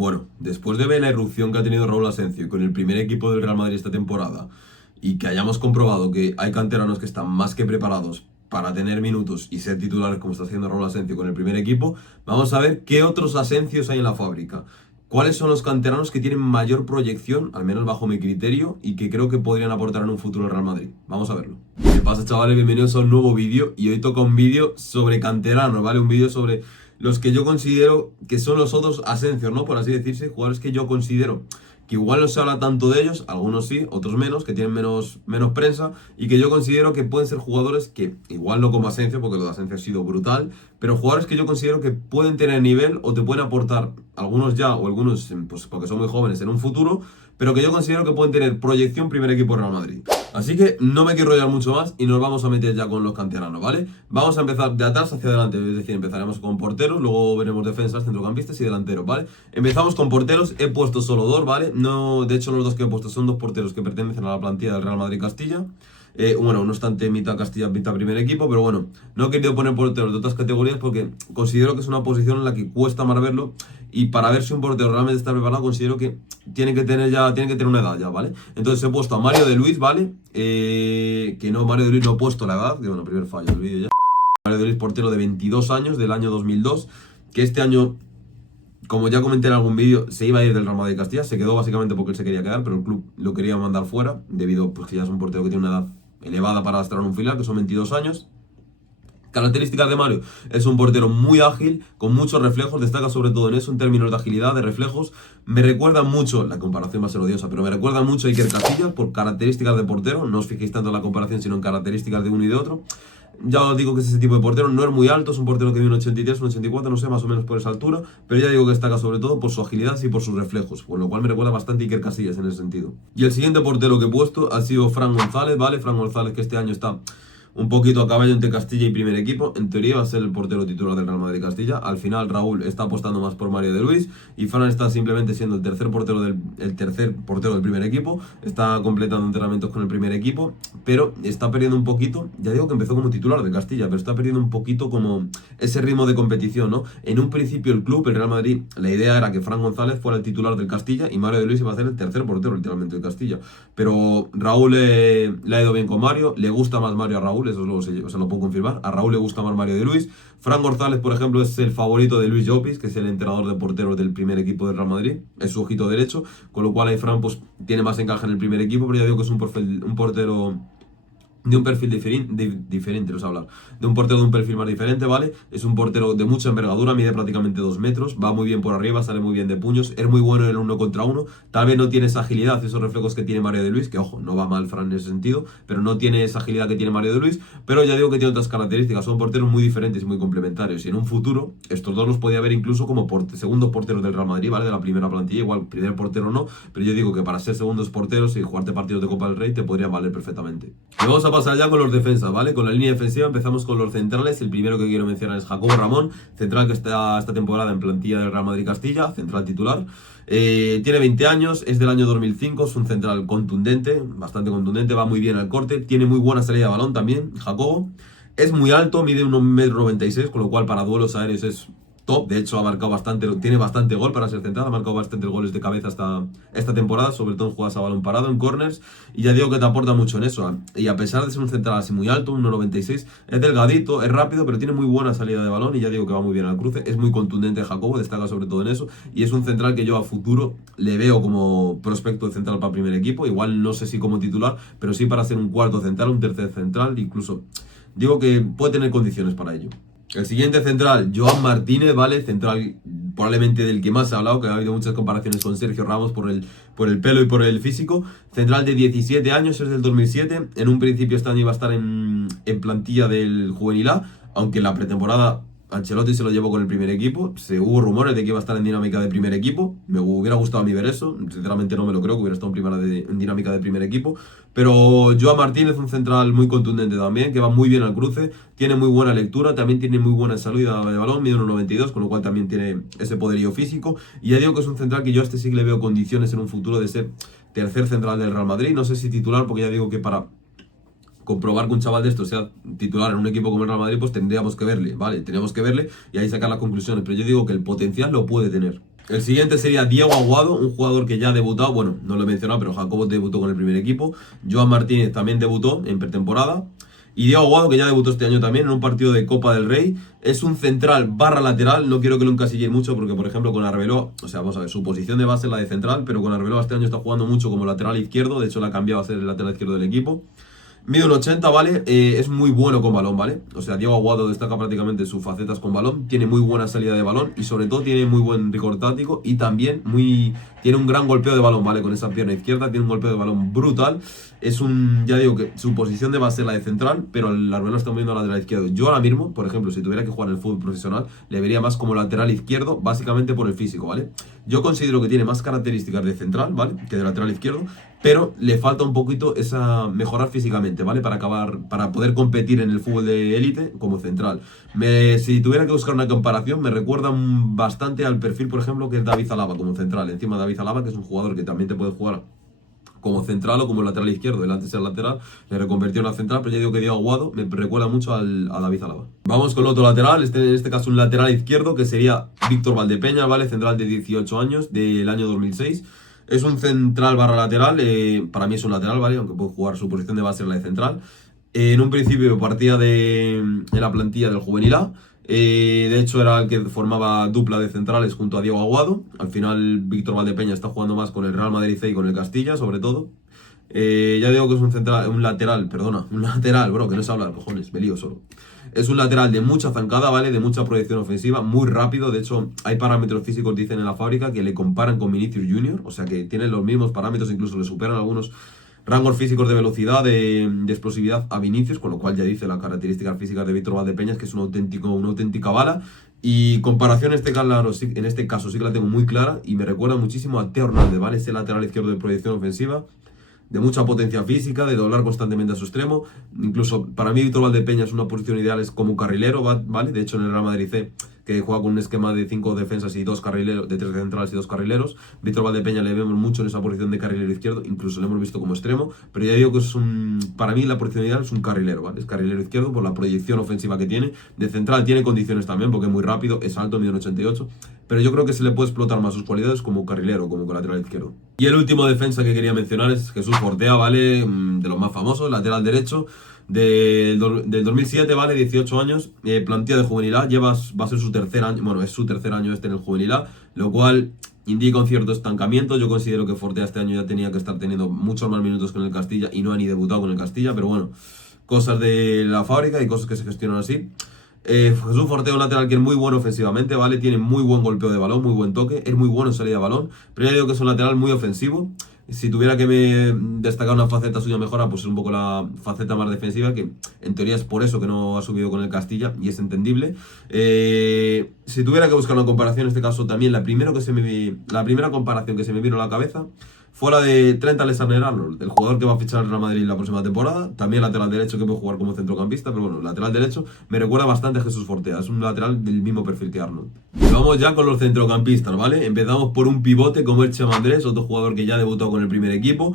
Bueno, después de ver la irrupción que ha tenido Raúl Asensio con el primer equipo del Real Madrid esta temporada y que hayamos comprobado que hay canteranos que están más que preparados para tener minutos y ser titulares como está haciendo Raúl Asensio con el primer equipo, vamos a ver qué otros Asensios hay en la fábrica. ¿Cuáles son los canteranos que tienen mayor proyección, al menos bajo mi criterio, y que creo que podrían aportar en un futuro al Real Madrid? Vamos a verlo. ¿Qué pasa, chavales? Bienvenidos a un nuevo vídeo, y hoy toca un vídeo sobre canteranos, ¿vale? Un vídeo sobre los que yo considero que son los otros Asensios, ¿no? Por así decirse, jugadores que yo considero que igual no se habla tanto de ellos, algunos sí, otros menos, que tienen menos prensa, y que yo considero que pueden ser jugadores que, igual no como Asensio, porque lo de Asensio ha sido brutal, pero jugadores que yo considero que pueden tener nivel o te pueden aportar, algunos ya o algunos, pues porque son muy jóvenes, en un futuro, pero que yo considero que pueden tener proyección primer equipo Real Madrid. Así que no me quiero enrollar mucho más y nos vamos a meter ya con los canteranos, ¿vale? Vamos a empezar de atrás hacia adelante, es decir, empezaremos con porteros, luego veremos defensas, centrocampistas y delanteros, ¿vale? Empezamos con porteros, he puesto solo dos, ¿vale? No, de hecho los dos que he puesto son dos porteros que pertenecen a la plantilla del Real Madrid Castilla. Bueno, no obstante, mitad Castilla, mitad primer equipo, pero bueno, no he querido poner porteros de otras categorías porque considero que es una posición en la que cuesta más verlo, y para ver si un portero realmente está preparado considero que tiene que tener una edad ya, ¿vale? Entonces he puesto a Mario de Luis, ¿vale? Que no, Mario de Luis no he puesto la edad, que bueno, primer fallo del vídeo ya. Mario de Luis, portero de 22 años, del año 2002, que este año, como ya comenté en algún vídeo, se iba a ir del Real Madrid de Castilla, se quedó básicamente porque él se quería quedar, pero el club lo quería mandar fuera, debido pues que ya es un portero que tiene una edad elevada para estar en un filial, que son 22 años. Características de Mario: es un portero muy ágil, con muchos reflejos, destaca sobre todo en eso, en términos de agilidad, de reflejos. Me recuerda mucho, la comparación va a ser odiosa, pero me recuerda mucho a Iker Casillas por características de portero. No os fijéis tanto en la comparación, sino en características de uno y de otro. Ya os digo que es ese tipo de portero, no es muy alto, es un portero que mide un 83, un 84, no sé, más o menos por esa altura, pero ya digo que destaca sobre todo por su agilidad y por sus reflejos, por lo cual me recuerda bastante a Iker Casillas en ese sentido. Y el siguiente portero que he puesto ha sido Fran González, ¿vale? Fran González, que este año está un poquito a caballo entre Castilla y primer equipo. En teoría va a ser el portero titular del Real Madrid Castilla. Al final Raúl está apostando más por Mario de Luis y Fran está simplemente siendo el tercer portero del primer equipo. Está completando entrenamientos con el primer equipo, pero está perdiendo un poquito. Ya digo que empezó como titular de Castilla, pero está perdiendo un poquito como ese ritmo de competición, ¿no? En un principio el club, el Real Madrid, la idea era que Fran González fuera el titular del Castilla y Mario de Luis iba a ser el tercer portero literalmente del Castilla. Pero Raúl le ha ido bien con Mario, le gusta más Mario a Raúl, eso luego se lo puedo confirmar. A Raúl le gusta más Mario de Luis. Fran González, por ejemplo, es el favorito de Luis Llopis, que es el entrenador de porteros del primer equipo del Real Madrid. Es su ojito derecho, con lo cual ahí Fran pues tiene más encaje en el primer equipo, pero ya digo que es un portero de un perfil diferente, no sé hablar, de un portero de un perfil más diferente, ¿vale? Es un portero de mucha envergadura, mide prácticamente 2 metros, va muy bien por arriba, sale muy bien de puños, es muy bueno en el 1 contra 1, tal vez no tiene esa agilidad, esos reflejos que tiene Mario de Luis, que ojo, no va mal Fran en ese sentido, pero no tiene esa agilidad que tiene Mario de Luis, pero ya digo que tiene otras características, son porteros muy diferentes y muy complementarios, y en un futuro, estos dos los podía ver incluso como segundos porteros del Real Madrid, ¿vale? De la primera plantilla, igual primer portero no, pero yo digo que para ser segundos porteros y jugarte partidos de Copa del Rey te podría valer perfectamente. Y vamos a pasar ya con los defensas, ¿vale? Con la línea defensiva empezamos con los centrales. El primero que quiero mencionar es Jacobo Ramón, central que está esta temporada en plantilla del Real Madrid Castilla, central titular. Tiene 20 años, es del año 2005, es un central contundente, bastante contundente, va muy bien al corte, tiene muy buena salida de balón también, Jacobo. Es muy alto, mide 1,96 m, con lo cual para duelos aéreos es top. De hecho ha marcado bastante, tiene bastante gol para ser central, ha marcado bastantes goles de cabeza esta temporada, sobre todo en jugadas a balón parado, en corners, y ya digo que te aporta mucho en eso, y a pesar de ser un central así muy alto, 1,96 m, es delgadito, es rápido, pero tiene muy buena salida de balón, y ya digo que va muy bien al cruce, es muy contundente Jacobo, destaca sobre todo en eso, y es un central que yo a futuro le veo como prospecto de central para primer equipo, igual no sé si como titular, pero sí para ser un cuarto central, un tercer central, incluso digo que puede tener condiciones para ello. El siguiente central, Joan Martínez, ¿vale? Central probablemente del que más se ha hablado, que ha habido muchas comparaciones con Sergio Ramos por el pelo y por el físico. Central de 17 años, es del 2007. En un principio este año iba a estar en plantilla del Juvenil A, aunque en la pretemporada Ancelotti se lo llevó con el primer equipo. Hubo rumores de que iba a estar en dinámica de primer equipo. Me hubiera gustado a mí ver eso. Sinceramente no me lo creo que hubiera estado en dinámica de primer equipo. Pero Joan Martínez, un central muy contundente también, que va muy bien al cruce, tiene muy buena lectura, también tiene muy buena salida de balón, mide 1,92, con lo cual también tiene ese poderío físico. Y ya digo que es un central que yo a este sí que le veo condiciones en un futuro de ser tercer central del Real Madrid. No sé si titular, porque ya digo que para comprobar que un chaval de esto sea titular en un equipo como el Real Madrid, pues tendríamos que verle, ¿vale? Tendríamos que verle y ahí sacar las conclusiones, pero yo digo que el potencial lo puede tener. El siguiente sería Diego Aguado, un jugador que ya ha debutado, bueno, no lo he mencionado, pero Jacobo debutó con el primer equipo. Joan Martínez también debutó en pretemporada. Y Diego Aguado, que ya debutó este año también en un partido de Copa del Rey. Es un central barra lateral, no quiero que lo encasille mucho porque, por ejemplo, con Arbeloa, o sea, vamos a ver, su posición de base es la de central, pero con Arbeloa este año está jugando mucho como lateral izquierdo, de hecho la ha cambiado a ser el lateral izquierdo del equipo. Mide un 80, ¿vale? Es muy bueno con balón, ¿vale? O sea, Diego Aguado destaca prácticamente sus facetas con balón. Tiene muy buena salida de balón y sobre todo tiene muy buen rigor táctico y también tiene un gran golpeo de balón, ¿vale? Con esa pierna izquierda tiene un golpeo de balón brutal. Ya digo que su posición de base es la de central, pero el Arbeloa está moviendo a lateral izquierdo. Yo ahora mismo, por ejemplo, si tuviera que jugar en el fútbol profesional, le vería más como lateral izquierdo, básicamente por el físico, ¿vale? Yo considero que tiene más características de central, ¿vale? Que de lateral izquierdo, pero le falta un poquito mejorar físicamente, ¿vale? Para poder competir en el fútbol de élite como central. Si tuviera que buscar una comparación, me recuerda bastante al perfil, por ejemplo, que es David Alaba como central. Encima de David Alaba, que es un jugador que también te puede jugar como central o como lateral izquierdo. Él antes era lateral, le reconvirtió en la central, pero ya digo que Diego Aguado me recuerda mucho a David Alaba. Vamos con el otro lateral, en este caso un lateral izquierdo, que sería Víctor Valdepeña, ¿vale? Central de 18 años, del año 2006. Es un central barra lateral, para mí es un lateral, ¿vale? Aunque puede jugar su posición de base en la de central. En un principio partía en la plantilla del Juvenil A. De hecho era el que formaba dupla de centrales junto a Diego Aguado. Al final Víctor Valdepeña está jugando más con el Real Madrid C y con el Castilla, sobre todo. Ya digo que es un lateral, bro, que no sé hablar, cojones, me lío solo. Es un lateral de mucha zancada, ¿vale? De mucha proyección ofensiva, muy rápido. De hecho, hay parámetros físicos, dicen en la fábrica, que le comparan con Vinicius Junior. O sea, que tienen los mismos parámetros, incluso le superan algunos rangos físicos de velocidad, de explosividad a Vinicius, con lo cual ya dice las características físicas de Víctor Valdepeñas, que es una auténtica bala. Y comparación en este caso sí que la tengo muy clara y me recuerda muchísimo a Teo Hernández, ¿vale? Ese lateral izquierdo de proyección ofensiva, de mucha potencia física, de doblar constantemente a su extremo. Incluso para mí Víctor Valdepeña es una posición ideal, es como carrilero, ¿vale? De hecho en el Real Madrid C, que juega con un esquema de 5 defensas y 2 carrileros, de 3 centrales y 2 carrileros. Víctor Valdepeña le vemos mucho en esa posición de carrilero izquierdo, incluso lo hemos visto como extremo, pero ya digo que para mí la posición ideal es un carrilero, ¿vale? Es carrilero izquierdo por la proyección ofensiva que tiene. De central tiene condiciones también, porque es muy rápido, es alto, mide un 88, pero yo creo que se le puede explotar más sus cualidades como carrilero, como lateral izquierdo. Y el último defensa que quería mencionar es Jesús Fortea, ¿vale? De los más famosos, lateral derecho. Del 2007, ¿vale? 18 años, plantilla de Juvenil A, va a ser su tercer año, bueno, es su tercer año en el Juvenil A, lo cual indica un cierto estancamiento. Yo considero que Fortea este año ya tenía que estar teniendo muchos más minutos con el Castilla y no ha ni debutado con el Castilla, pero bueno, cosas de la fábrica y cosas que se gestionan así. Jesús Fortea, un lateral que es muy bueno ofensivamente, ¿vale? Tiene muy buen golpeo de balón, muy buen toque, es muy bueno en salida de balón, pero ya digo que es un lateral muy ofensivo. Si tuviera que destacar una faceta suya mejora, pues es un poco la faceta más defensiva, que en teoría es por eso que no ha subido con el Castilla y es entendible. Si tuviera que buscar una comparación, en este caso también la primera comparación que se me vino a la cabeza fue la de Trent Alexander-Arnold, el jugador que va a fichar al Real Madrid la próxima temporada. También lateral derecho, que puede jugar como centrocampista, pero bueno, lateral derecho me recuerda bastante a Jesús Fortea, es un lateral del mismo perfil que Arnold. Y vamos ya con los centrocampistas, ¿vale? Empezamos por un pivote como el Chema Andrés, otro jugador que ya debutó con el primer equipo.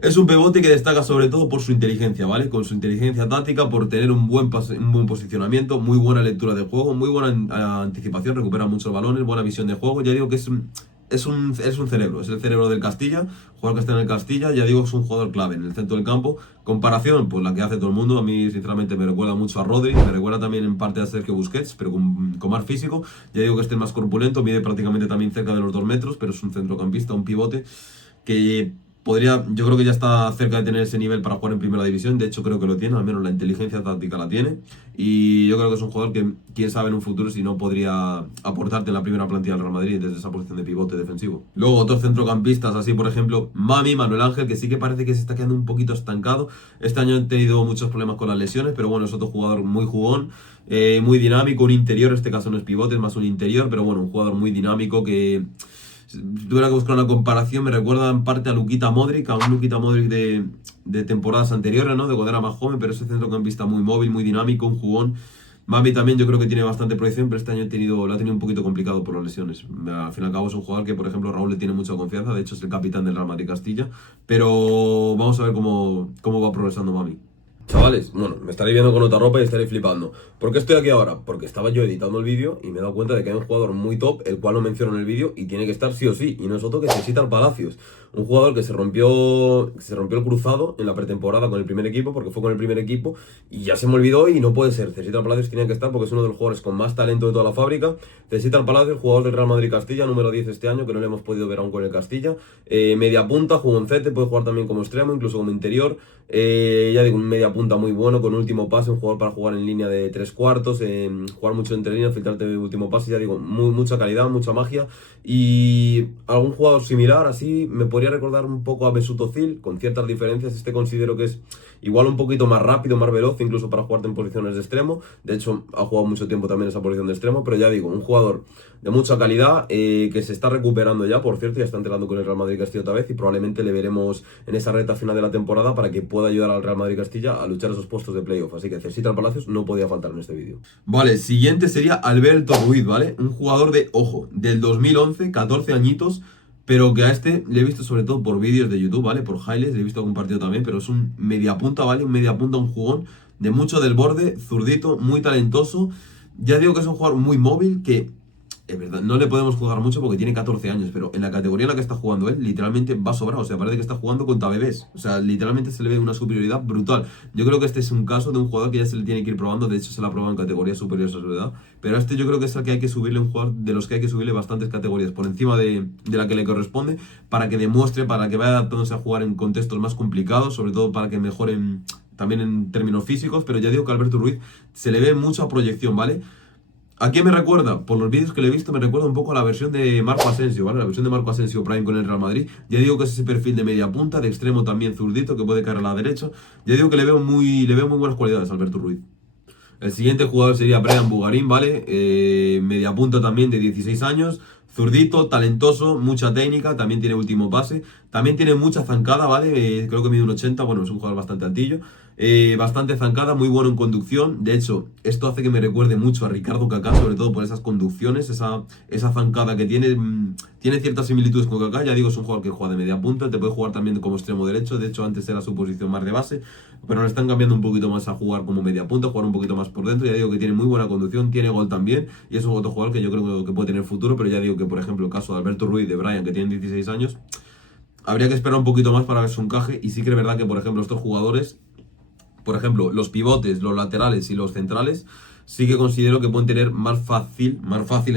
Es un pivote que destaca sobre todo por su inteligencia, ¿vale? Con su inteligencia táctica, por tener un buen posicionamiento, muy buena lectura de juego, muy buena anticipación, recupera muchos balones, buena visión de juego. Ya digo que es un cerebro, es el cerebro del Castilla, jugador que está en el Castilla, ya digo, es un jugador clave en el centro del campo. Comparación, pues la que hace todo el mundo, a mí sinceramente me recuerda mucho a Rodri, me recuerda también en parte a Sergio Busquets, pero con más físico. Ya digo que este es más corpulento, mide prácticamente también cerca de los 2 metros, pero es un centrocampista, un pivote que yo creo que ya está cerca de tener ese nivel para jugar en primera división. De hecho creo que lo tiene, al menos la inteligencia táctica la tiene, y yo creo que es un jugador que quién sabe en un futuro si no podría aportarte en la primera plantilla del Real Madrid desde esa posición de pivote defensivo. Luego otros centrocampistas, así por ejemplo Manuel Ángel, que sí que parece que se está quedando un poquito estancado. Este año han tenido muchos problemas con las lesiones, pero bueno, es otro jugador muy jugón, muy dinámico, un interior, en este caso no es pivote, es más un interior, pero bueno, un jugador muy dinámico que, si tuviera que buscar una comparación, me recuerda en parte a Luka Modric, de temporadas anteriores, ¿no? De cuando era más joven, pero ese centrocampista muy móvil, muy dinámico, un jugón. Mami también yo creo que tiene bastante proyección, pero este año lo ha tenido un poquito complicado por las lesiones. Al fin y al cabo es un jugador que, por ejemplo, Raúl le tiene mucha confianza, de hecho es el capitán del Real Madrid Castilla, pero vamos a ver cómo va progresando Mami. Chavales, bueno, me estaréis viendo con otra ropa y estaréis flipando. ¿Por qué estoy aquí ahora? Porque estaba yo editando el vídeo y me he dado cuenta de que hay un jugador muy top, el cual no menciono en el vídeo y tiene que estar sí o sí, y no es otro que César Palacios. Un jugador que se rompió el cruzado en la pretemporada con el primer equipo, porque fue con el primer equipo, y ya se me olvidó y no puede ser. César Palacios tenía que estar porque es uno de los jugadores con más talento de toda la fábrica. César Palacios, jugador del Real Madrid Castilla, número 10 este año, que no le hemos podido ver aún con el Castilla. Media punta, jugó en CT, puede jugar también como extremo, incluso como interior. Ya digo, un media punta muy bueno, con último pase, un jugador para jugar en línea de tres cuartos, jugar mucho entre líneas, filtrarte de último pase, ya digo, mucha calidad, mucha magia. Y algún jugador similar, así, me podría recordar un poco a Mesut Özil, con ciertas diferencias. Este considero que es igual un poquito más rápido, más veloz, incluso para jugarte en posiciones de extremo. De hecho, ha jugado mucho tiempo también esa posición de extremo, pero ya digo, un jugador de mucha calidad, que se está recuperando ya, por cierto, ya está entrenando con el Real Madrid Castilla otra vez y probablemente le veremos en esa recta final de la temporada para que pueda ayudar al Real Madrid Castilla a luchar esos puestos de playoff. Así que César Palacios no podía faltar en este vídeo. Vale, siguiente sería Alberto Ruiz, ¿vale? Un jugador de, ojo, del 2011, 14 añitos, pero que a este le he visto sobre todo por vídeos de YouTube, ¿vale? Por highlights, le he visto algún partido también, pero es un mediapunta, ¿vale? Un mediapunta, un jugón de mucho del borde, zurdito, muy talentoso. Ya digo que es un jugador muy móvil, que es verdad, no le podemos jugar mucho porque tiene 14 años, pero en la categoría en la que está jugando él, literalmente va sobrado. O sea, parece que está jugando contra bebés. O sea, literalmente se le ve una superioridad brutal. Yo creo que este es un caso de un jugador que ya se le tiene que ir probando. De hecho, se la ha probado en categorías superiores, es verdad. Pero a este yo creo que es el que hay que subirle, un jugador de los que hay que subirle bastantes categorías por encima de la que le corresponde, para que demuestre, para que vaya adaptándose a jugar en contextos más complicados, sobre todo para que mejoren también en términos físicos. Pero ya digo que a Alberto Ruiz se le ve mucha proyección, ¿vale? ¿A quién me recuerda? Por los vídeos que le he visto me recuerda un poco a la versión de Marco Asensio, ¿vale? La versión de Marco Asensio Prime con el Real Madrid. Ya digo que es ese perfil de media punta, de extremo también zurdito, que puede caer a la derecha. Ya digo que le veo muy buenas cualidades a Alberto Ruiz. El siguiente jugador sería Brian Bugarín, ¿vale? Media punta también de 16 años. Zurdito, talentoso, mucha técnica, también tiene último pase. También tiene mucha zancada, ¿vale? Creo que mide un 80, bueno, es un jugador bastante altillo. Bastante zancada, muy bueno en conducción. De hecho, esto hace que me recuerde mucho a Ricardo Kaká, sobre todo por esas conducciones, esa zancada que tiene. Tiene ciertas similitudes con Kaká. Ya digo, es un jugador que juega de media punta, te puede jugar también como extremo derecho. De hecho, antes era su posición más de base, pero ahora están cambiando un poquito más a jugar como media punta, jugar un poquito más por dentro. Ya digo que tiene muy buena conducción, tiene gol también, y es un otro jugador que yo creo que puede tener futuro. Pero ya digo que, por ejemplo, el caso de Alberto Ruiz, de Brian, que tienen 16 años, habría que esperar un poquito más para ver su encaje. Y sí que es verdad que, por ejemplo, estos jugadores, por ejemplo, los pivotes, los laterales y los centrales, sí que considero que pueden tener más fácil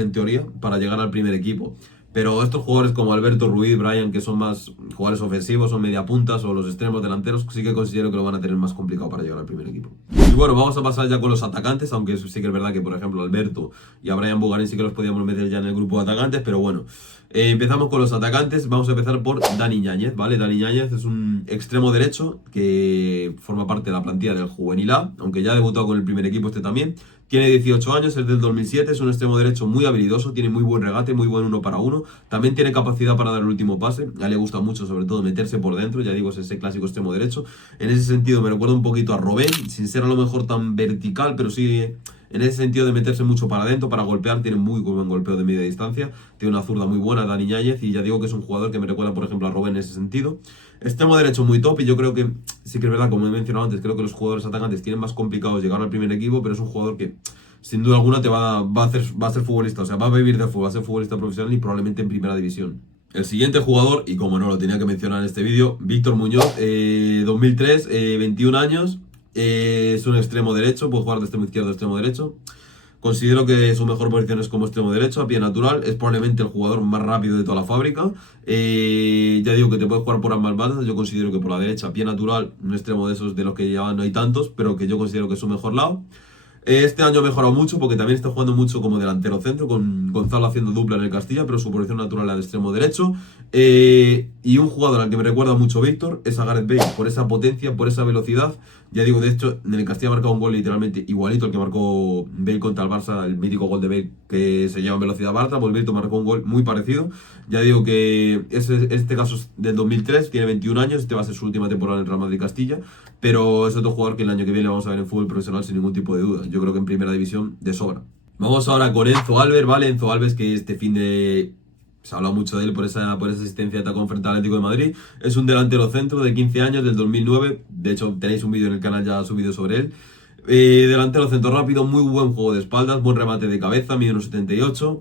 en teoría, para llegar al primer equipo. Pero estos jugadores como Alberto Ruiz, Brian, que son más jugadores ofensivos, son media puntas, o los extremos delanteros, sí que considero que lo van a tener más complicado para llegar al primer equipo. Y bueno, vamos a pasar ya con los atacantes, aunque sí que es verdad que, por ejemplo, Alberto y a Brian Bugarín sí que los podíamos meter ya en el grupo de atacantes, pero bueno. Empezamos con los atacantes. Vamos a empezar por Dani Yáñez, ¿vale? Dani Yáñez es un extremo derecho que forma parte de la plantilla del Juvenil A, aunque ya ha debutado con el primer equipo este también. Tiene 18 años, es del 2007, es un extremo derecho muy habilidoso, tiene muy buen regate, muy buen uno para uno. También tiene capacidad para dar el último pase. A él le gusta mucho, sobre todo, meterse por dentro. Ya digo, es ese clásico extremo derecho. En ese sentido me recuerda un poquito a Robben, sin ser a lo mejor tan vertical, pero sí en ese sentido de meterse mucho para adentro, para golpear. Tiene muy buen golpeo de media distancia, tiene una zurda muy buena, Dani Yáñez, y ya digo que es un jugador que me recuerda, por ejemplo, a Robben en ese sentido. Extremo derecho muy top, y yo creo que, sí que es verdad, como he mencionado antes, creo que los jugadores atacantes tienen más complicados llegar al primer equipo, pero es un jugador que, sin duda alguna, va a ser futbolista, o sea, va a vivir de fútbol, va a ser futbolista profesional y probablemente en primera división. El siguiente jugador, y como no lo tenía que mencionar en este vídeo, Víctor Muñoz, 2003, 21 años, es un extremo derecho, puede jugar de extremo izquierdo a extremo derecho. Considero que su mejor posición es como extremo derecho, a pie natural. Es probablemente el jugador más rápido de toda la fábrica. Ya digo que te puede jugar por ambas bandas. Yo considero que por la derecha, a pie natural, un extremo de esos de los que ya no hay tantos, pero que yo considero que es su mejor lado. Este año ha mejorado mucho porque también está jugando mucho como delantero centro, con Gonzalo haciendo dupla en el Castilla, pero su posición natural es la de extremo derecho. Y un jugador al que me recuerda mucho Víctor es a Gareth Bale, por esa potencia, por esa velocidad. Ya digo, de hecho, en el Castilla ha marcado un gol literalmente igualito al que marcó Bale contra el Barça, el mítico gol de Bale que se llama en velocidad Barça. Pues Víctor marcó un gol muy parecido. Ya digo que este caso es del 2003, tiene 21 años, este va a ser su última temporada en el Real Madrid Castilla, pero es otro jugador que el año que viene le vamos a ver en fútbol profesional sin ningún tipo de duda. Yo creo que en primera división de sobra. Vamos ahora con Enzo Alves, ¿vale? Enzo Alves, que este fin de Se ha hablado mucho de él por esa asistencia de tacón frente al Atlético de Madrid. Es un delantero centro de 15 años, del 2009. De hecho, tenéis un vídeo en el canal ya subido sobre él. Delantero centro rápido, muy buen juego de espaldas, buen remate de cabeza, mide 1,78.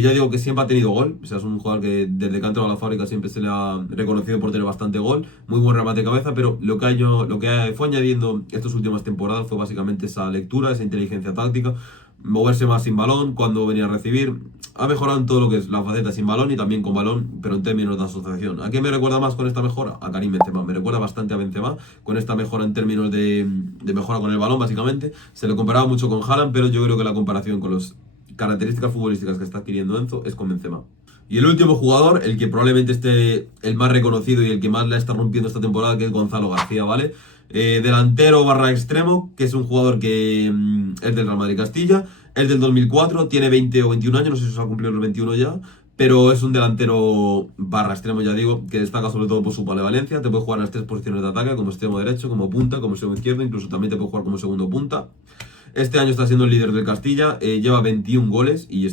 Ya digo que siempre ha tenido gol, o sea, es un jugador que desde que ha entrado a la fábrica siempre se le ha reconocido por tener bastante gol, muy buen remate de cabeza, pero lo que fue añadiendo estas últimas temporadas fue básicamente esa lectura, esa inteligencia táctica, moverse más sin balón cuando venía a recibir. Ha mejorado en todo lo que es la faceta sin balón y también con balón, pero en términos de asociación. ¿A qué me recuerda más con esta mejora? A Karim Benzema. Me recuerda bastante a Benzema con esta mejora en términos de mejora con el balón, básicamente. Se le comparaba mucho con Haaland, pero yo creo que la comparación con las características futbolísticas que está adquiriendo Enzo es con Benzema. Y el último jugador, el que probablemente esté el más reconocido y el que más la está rompiendo esta temporada, que es Gonzalo García, ¿vale? Delantero barra extremo, que es un jugador que es del Real Madrid Castilla, es del 2004, tiene 20 o 21 años, no sé si se ha cumplido los 21 ya, pero es un delantero barra extremo, ya digo, que destaca sobre todo por su polivalencia. Te puede jugar en las tres posiciones de ataque, como extremo derecho, como punta, como extremo izquierdo, incluso también te puede jugar como segundo punta. Este año está siendo el líder del Castilla, lleva 21 goles y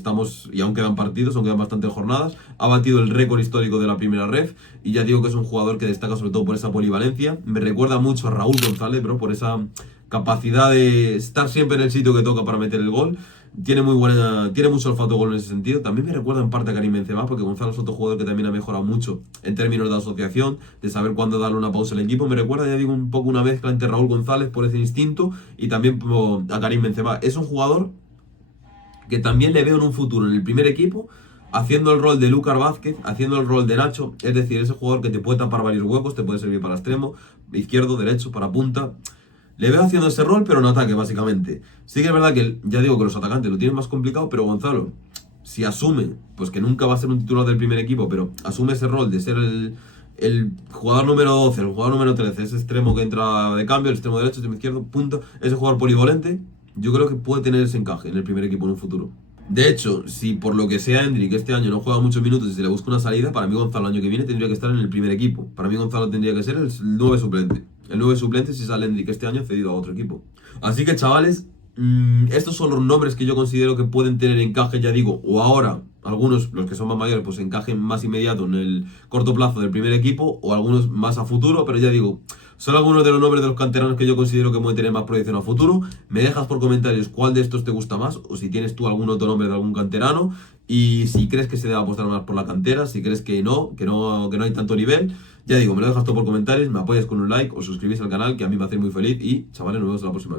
aún quedan partidos, aún quedan bastantes jornadas. Ha batido el récord histórico de la primera ref y ya digo que es un jugador que destaca sobre todo por esa polivalencia. Me recuerda mucho a Raúl González, bro, por esa capacidad de estar siempre en el sitio que toca para meter el gol. Tiene mucho olfato de gol en ese sentido. También me recuerda en parte a Karim Benzema, porque Gonzalo es otro jugador que también ha mejorado mucho en términos de asociación, de saber cuándo darle una pausa al equipo. Me recuerda, ya digo, un poco una mezcla entre Raúl González por ese instinto y también a Karim Benzema. Es un jugador que también le veo en un futuro en el primer equipo, haciendo el rol de Lucas Vázquez, haciendo el rol de Nacho, es decir, ese jugador que te puede tapar varios huecos, te puede servir para extremo, izquierdo, derecho, para punta. Le veo haciendo ese rol, pero en ataque, básicamente. Sí que es verdad que, ya digo que los atacantes lo tienen más complicado, pero Gonzalo, si asume, pues que nunca va a ser un titular del primer equipo, pero asume ese rol de ser el jugador número 12, el jugador número 13, ese extremo que entra de cambio, el extremo derecho, el extremo izquierdo, punto, ese jugador polivalente, yo creo que puede tener ese encaje en el primer equipo en un futuro. De hecho, si por lo que sea Endrick este año no juega muchos minutos y se le busca una salida, para mí Gonzalo el año que viene tendría que estar en el primer equipo. Para mí Gonzalo tendría que ser el 9 suplente. El 9 suplente si sale Endrick este año cedido a otro equipo. Así que chavales, estos son los nombres que yo considero que pueden tener encaje, ya digo, o ahora, algunos, los que son más mayores, pues encajen más inmediato en el corto plazo del primer equipo, o algunos más a futuro, pero ya digo, son algunos de los nombres de los canteranos que yo considero que pueden tener más proyección a futuro. Me dejas por comentarios cuál de estos te gusta más, o si tienes tú algún otro nombre de algún canterano, y si crees que se debe apostar más por la cantera, si crees que no hay tanto nivel. Ya digo, me lo dejas todo por comentarios, me apoyas con un like, os suscribís al canal, que a mí me hace muy feliz, y chavales, nos vemos en la próxima.